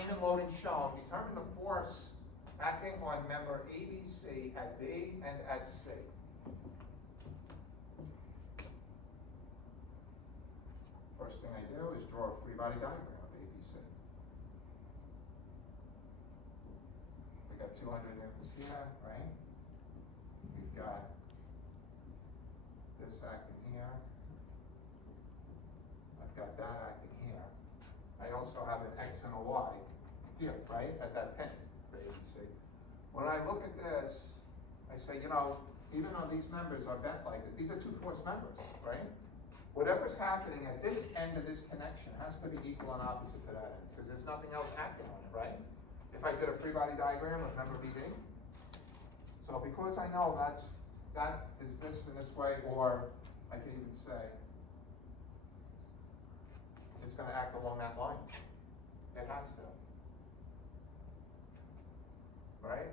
strain and loading shown, determine the force acting on member ABC at B and at C. First thing I do is draw a free body diagram of ABC. We got 200 newtons here, right? We've got this acting here. I've got that acting here. I also have an X and a Y here, right, at that pin for ABC. When I look at this, I say, you know, even though these members are bent like this, these are two force members, right? Whatever's happening at this end of this connection has to be equal and opposite to that end, because there's nothing else acting on it, right? If I did a free body diagram of member BD, so because I know that is this in this way, or I can even say it's going to act along that line. It has to, right?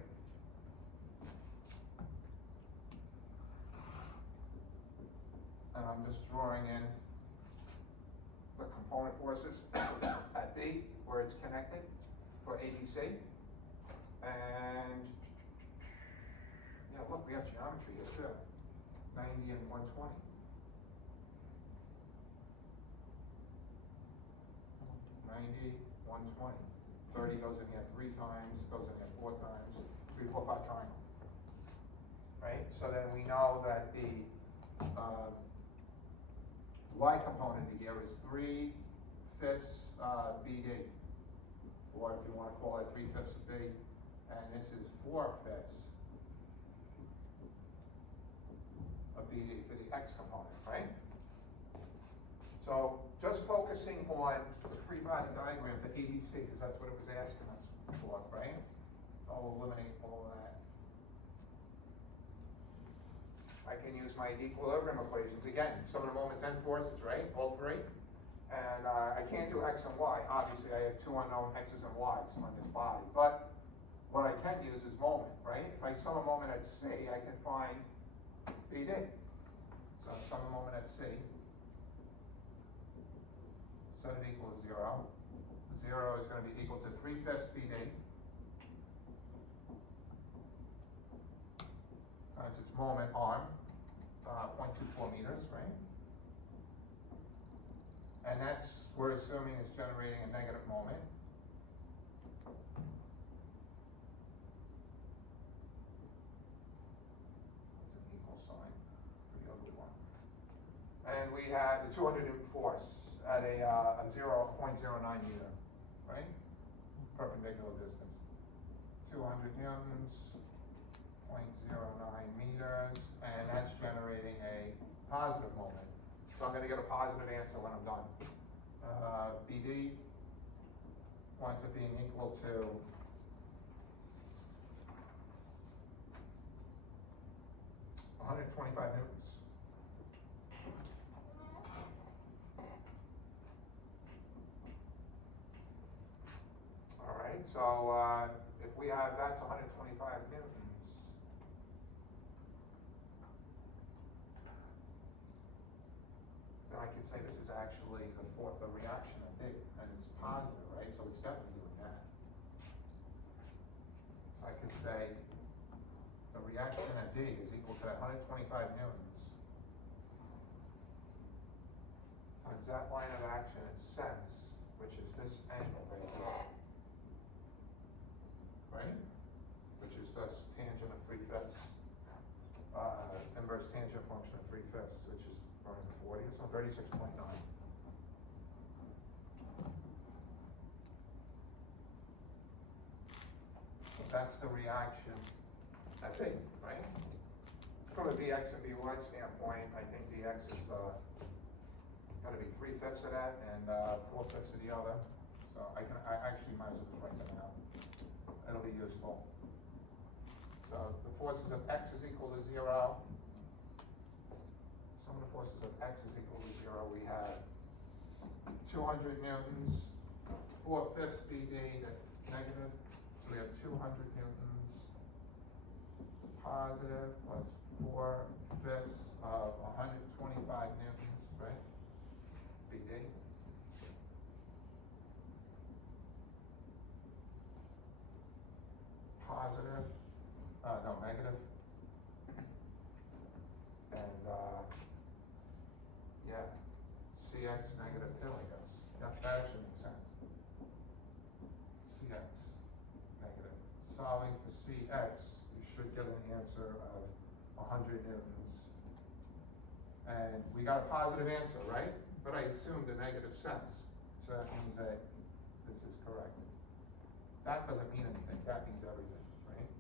And I'm just drawing in the component forces at B, where it's connected for ABC. And yeah, look, we have geometry here too. 90 and 120. 90, 120. 30 goes in here 3 times, goes in here 4 times, 3, 4, 5 triangle. Right? So then we know that the Y component here is 3/5 BD, or if you want to call it 3/5 of B, and this is 4/5 of BD for the X component, right? So just focusing on the free body diagram for ABC, because that's what it was asking us for, right? I'll eliminate all of that. I can use my equilibrium equations. Again, some of the moments and forces, right? All three. And I can't do X and Y. Obviously, I have 2 unknown X's and Y's on this body. But what I can use is moment, right? If I sum a moment at C, I can find BD. So sum a moment at C. Set it equal to 0. 0 is going to be equal to 3/5 BD times its moment arm, 0.24 meters, right? And that's, we're assuming it's generating a negative moment. That's an equal sign for the other one. And we have the 200 Newton force at a 0.09 meter, right? Perpendicular distance. 200 newtons, 0.09 meters, and that's generating a positive moment. So I'm going to get a positive answer when I'm done. BD winds up being equal to 125 newtons. All right, so if we have, that's 125 newtons. Then I can say this is actually the reaction of B, and it's positive, right? So it's definitely doing that. So I could say the reaction at D is equal to that 125 newtons times that line of action in sense, which is this angle right here, right? Which is this tangent of 3/5, inverse tangent function of 3/5, which is running 40 or so, 36.9. So that's the reaction at B, right? From a Bx and By standpoint, I think Bx is going to be 3/5 of that and 4/5 of the other. So I actually might as well just write them out. It'll be useful. So the forces of X is equal to 0. Sum of the forces of X is equal to 0. We have 200 newtons, 4/5 BD, negative. So we have 200 newtons positive plus 4/5 of 125 newtons, right? BD. no, negative. And, yeah, CX negative 2, I guess. That actually makes sense. CX negative. Solving for CX, you should get an answer of 100 newtons. And we got a positive answer, right? But I assumed a negative sense. So that means that this is correct. That doesn't mean anything. That means everything, right?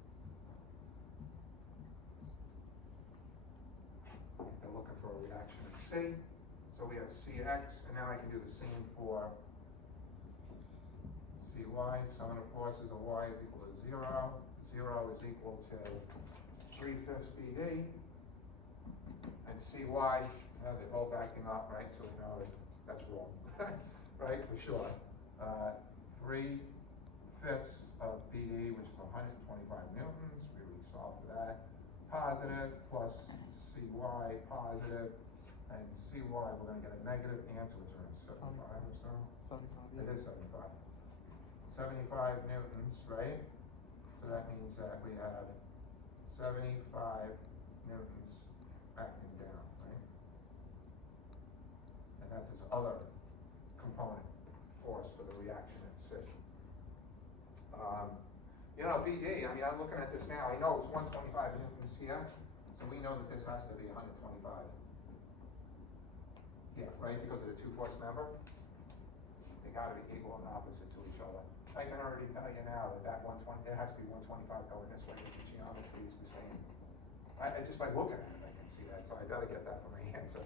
They're looking for a reaction at C. So we have Cx, and now I can do the same for Cy. Sum of the forces of y is equal to 0. 0 is equal to 3/5 BD. And Cy, they're both acting up, right? So we know that that's wrong, right? For sure. 3/5 of BD, which is 125 newtons. We would solve for that. Positive plus Cy positive. And Cy, we're going to get a negative answer, which is around 75 or so. 75, yeah. It is 75. 75 newtons, right? So that means that we have 75 newtons acting down, right? And that's this other component force for the reaction at C. You know, BD, I mean, I'm looking at this now, I know it's 125 newtons here, so we know that this has to be 125. Yeah, right, because of the two force member. They gotta be equal and opposite to each other. I can already tell you now that that 120, it has to be 125 going this way because the geometry is the same. Just by looking at it, I can see that, so I gotta get that from my answer.